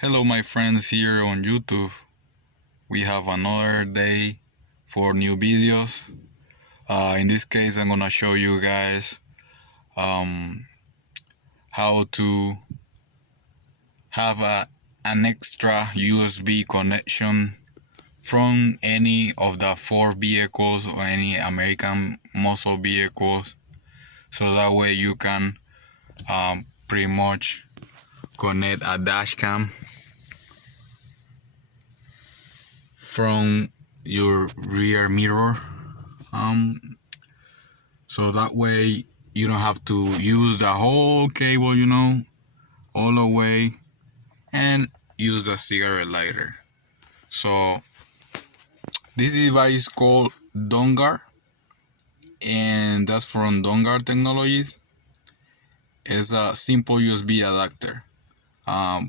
Hello my friends here on YouTube. We have another day for new videos. In this case I'm gonna show you guys how to have an extra USB connection from any of the 4 vehicles or any American muscle vehicles, so that way you can pretty much connect a dash cam from your rear mirror, so that way you don't have to use the whole cable, all the way, and use the cigarette lighter. So this device is called Dongar, and that's from Dongar Technologies. It's a simple USB adapter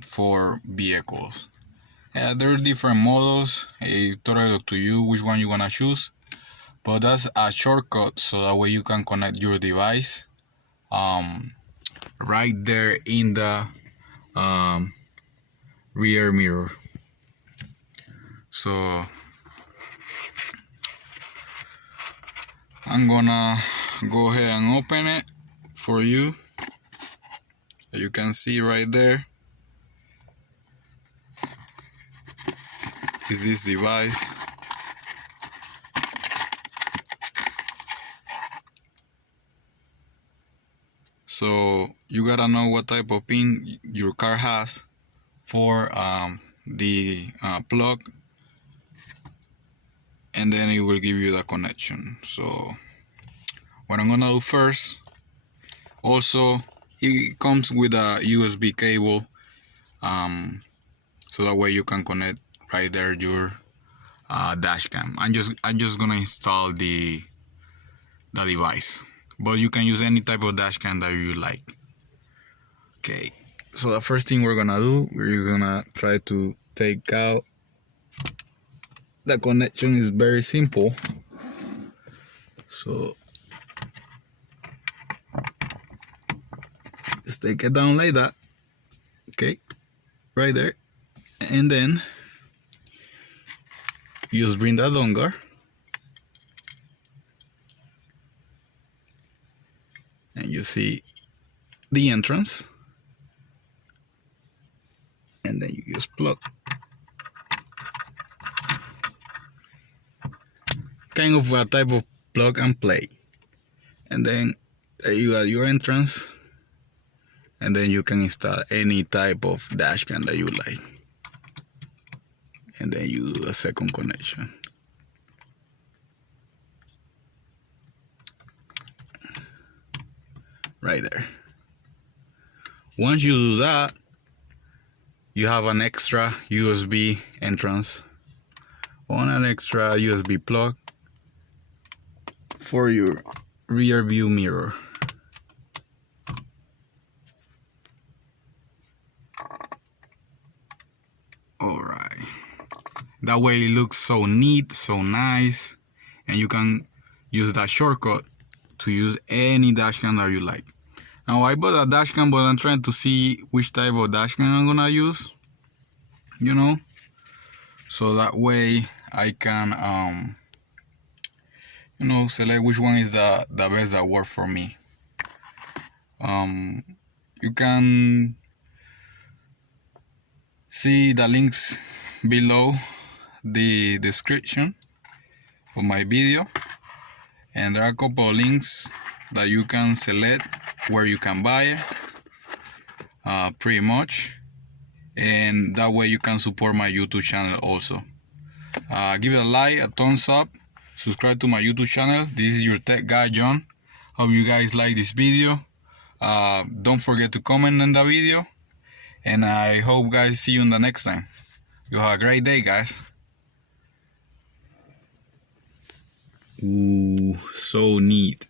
for vehicles. There are different models. It's totally up to you which one you wanna choose, but that's a shortcut so that way you can connect your device right there in the rear mirror. So I'm gonna go ahead and open it for you. You can see right there is this device. So you gotta know what type of pin your car has for the plug, and then it will give you the connection. So what I'm gonna do first, also it comes with a USB cable, so that way you can connect right there your dash cam. I'm just gonna install the device, but you can use any type of dash cam that you like. Okay, so the first thing we're gonna do, we're gonna try to take out the connection. Is very simple. So just take it down like that. Okay, right there, and then you just bring the dongle and you see the entrance, and then you just plug. Kind of a type of plug and play. And then you got your entrance, and then you can install any type of dash cam that you like, and then you do a second connection right there. Once you do that, you have an extra USB entrance on an extra USB plug for your rear view mirror. Alright, that way it looks so neat, so nice, and you can use that shortcut to use any dashcam that you like. Now I bought a dashcam, but I'm trying to see which type of dashcam I'm gonna use, so that way I can select which one is the best that works for me. You can see the links below the description of my video, and there are a couple of links that you can select where you can buy it, pretty much, and that way you can support my YouTube channel also. Give it a like, a thumbs up, subscribe to my YouTube channel. This is your tech guy John. Hope you guys like this video. Don't forget to comment on the video, and I hope guys see you in the next time. You have a great day, guys. Ooh, so neat.